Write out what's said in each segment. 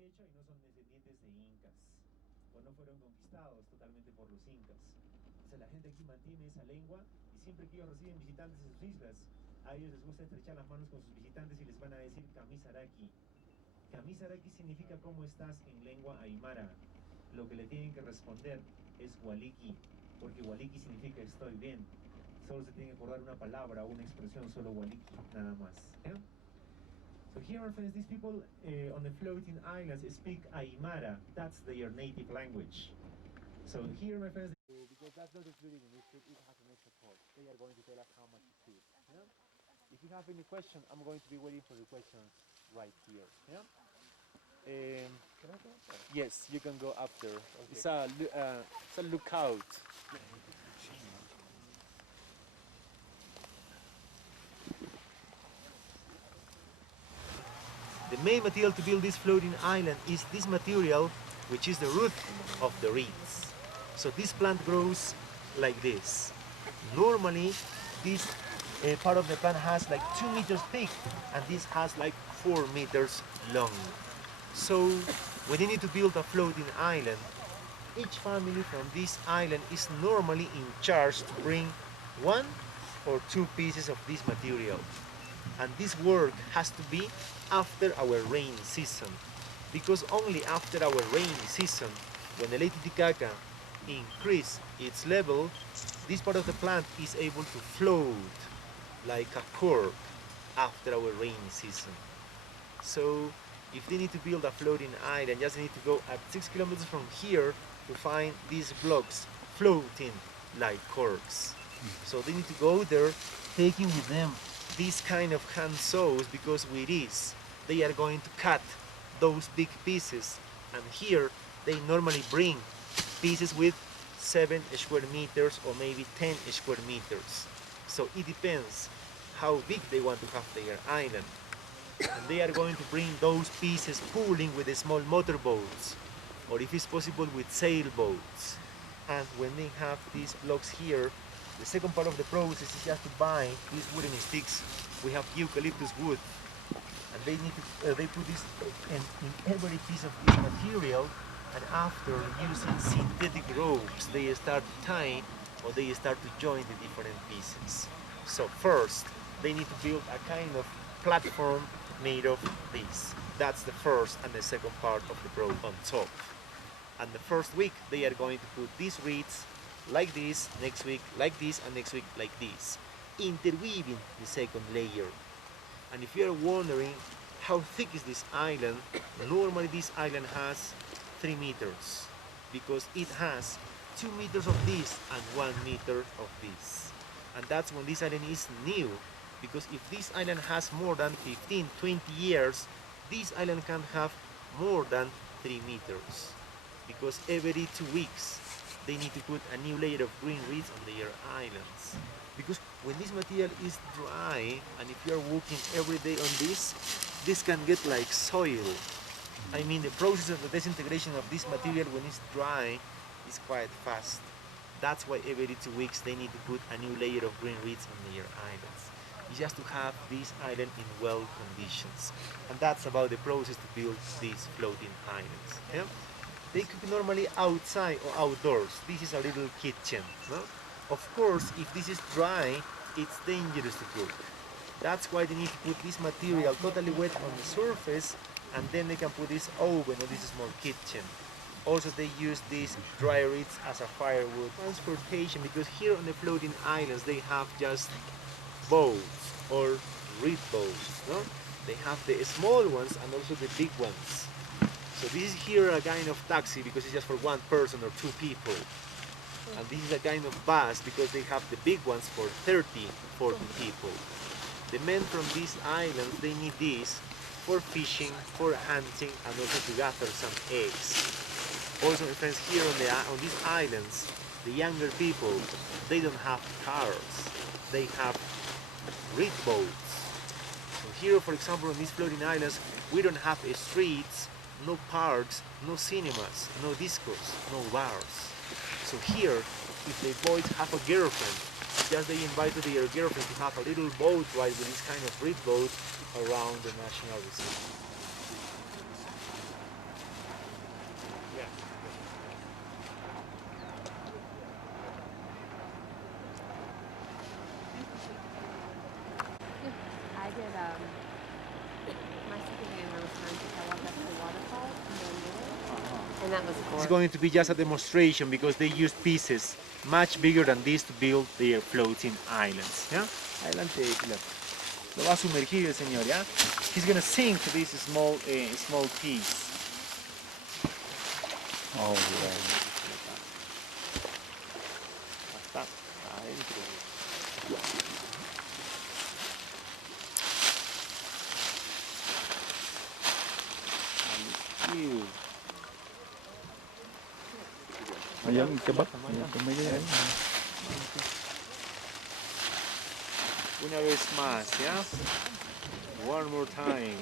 quechua y no son descendientes de incas, o no fueron conquistados totalmente por los incas. Entonces la gente aquí mantiene esa lengua y siempre que ellos reciben visitantes en sus islas, a ellos les gusta estrechar las manos con sus visitantes y les van a decir Kamisaraki. Kamisaraki significa ¿cómo estás? En lengua aymara. Lo que le tienen que responder es Waliki, porque Waliki significa estoy bien. Solo se tiene que acordar una palabra o una expresión, solo Waliki, nada más. ¿Yeah? So here, my friends, these people on the floating islands speak Aymara. That's their native language. So here, my friends, because that's not included in this trip, it has an extra cost. They are going to tell us how much it is. Yeah? If you have any question, I'm going to be waiting for the questions right here. Yeah? Can I go up there? Yes, you can go up there. Okay. It's a lookout. The main material to build this floating island is this material, which is the root of the reeds. So this plant grows like this. Normally, this part of the plant has like 2 meters thick, and this has like 4 meters long. So when you need to build a floating island, each family from this island is normally in charge to bring 1 or 2 pieces of this material. And this work has to be after our rainy season, because only after our rainy season, when the Lake Titicaca increase its level, this part of the plant is able to float like a cork after our rainy season. So if they need to build a floating island, just need to go at 6 kilometers from here to find these blocks floating like corks. So they need to go there, taking with them these kind of hand saws, because with this they are going to cut those big pieces, and here they normally bring pieces with 7 square meters or maybe 10 square meters. So it depends how big they want to have their island. And they are going to bring those pieces pulling with the small motorboats, or if it's possible with sailboats. And when they have these blocks here, the second part of the process is just to buy these wooden sticks. We have eucalyptus wood, and they need to they put this in every piece of this material, and after using synthetic ropes, they start to tie, or they start to join the different pieces. So first, they need to build a kind of platform made of this. That's the first and the second part of the rope on top. And the first week, they are going to put these reeds like this, next week like this, and next week like this, interweaving the second layer. And if you are wondering how thick is this island, normally this island has 3 meters, because it has 2 meters of this and 1 meter of this. And that's when this island is new, because if this island has more than 15, 20 years, this island can have more than 3 meters, because every 2 weeks they need to put a new layer of green reeds on their islands. Because when this material is dry, and if you are working every day on this can get like soil. I mean, the process of the disintegration of this material when it's dry is quite fast. That's why every 2 weeks they need to put a new layer of green reeds on their islands. It's just to have this island in well conditions. And that's about the process to build these floating islands. Yeah? They cook normally outside or outdoors. This is a little kitchen. No? Of course, if this is dry, it's dangerous to cook. That's why they need to put this material totally wet on the surface, and then they can put this oven or this small kitchen. Also, they use these dry reeds as a firewood. Transportation, because here on the floating islands they have just boats or reed boats. No? They have the small ones and also the big ones. So this is here a kind of taxi, because it's just for 1 person or 2 people. And this is a kind of bus, because they have the big ones for 30, 40 people. The men from these islands, they need this for fishing, for hunting, and also to gather some eggs. Also, my friends, here on these islands, the younger people, they don't have cars. They have reed boats. So here, for example, on these floating islands, we don't have streets, no parks, no cinemas, no discos, no bars. So here, if the boys have a girlfriend, just they invite their girlfriend to have a little boat ride with this kind of reed boat around the national reserve. It's going to be just a demonstration because they use pieces much bigger than this to build their floating islands. ¿Ya? Adelante, Pilar. Lo va a sumergir el señor, ¿ya? He's going to sink to this small piece. Oh, yeah. Hasta adentro. Allá, ¿qué pasa? Una vez más, ¿ya? One more time.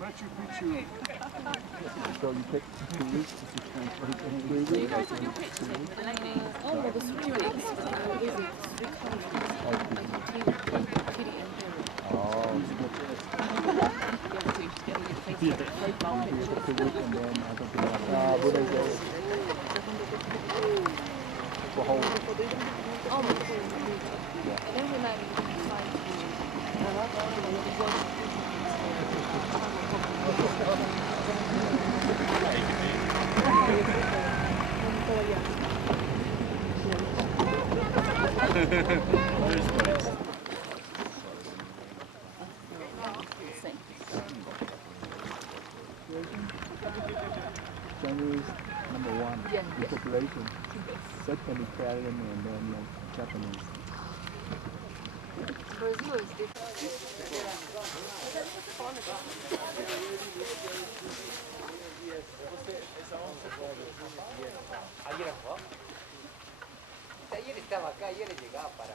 Machu Picchu. So you take 2 weeks to translate in 3 weeks? Oh, well, the 3 weeks. Chinese, number 1, in population. Second, Italian, and then Japanese. Brazil is different. Ayer estaba acá, ayer le llegaba para...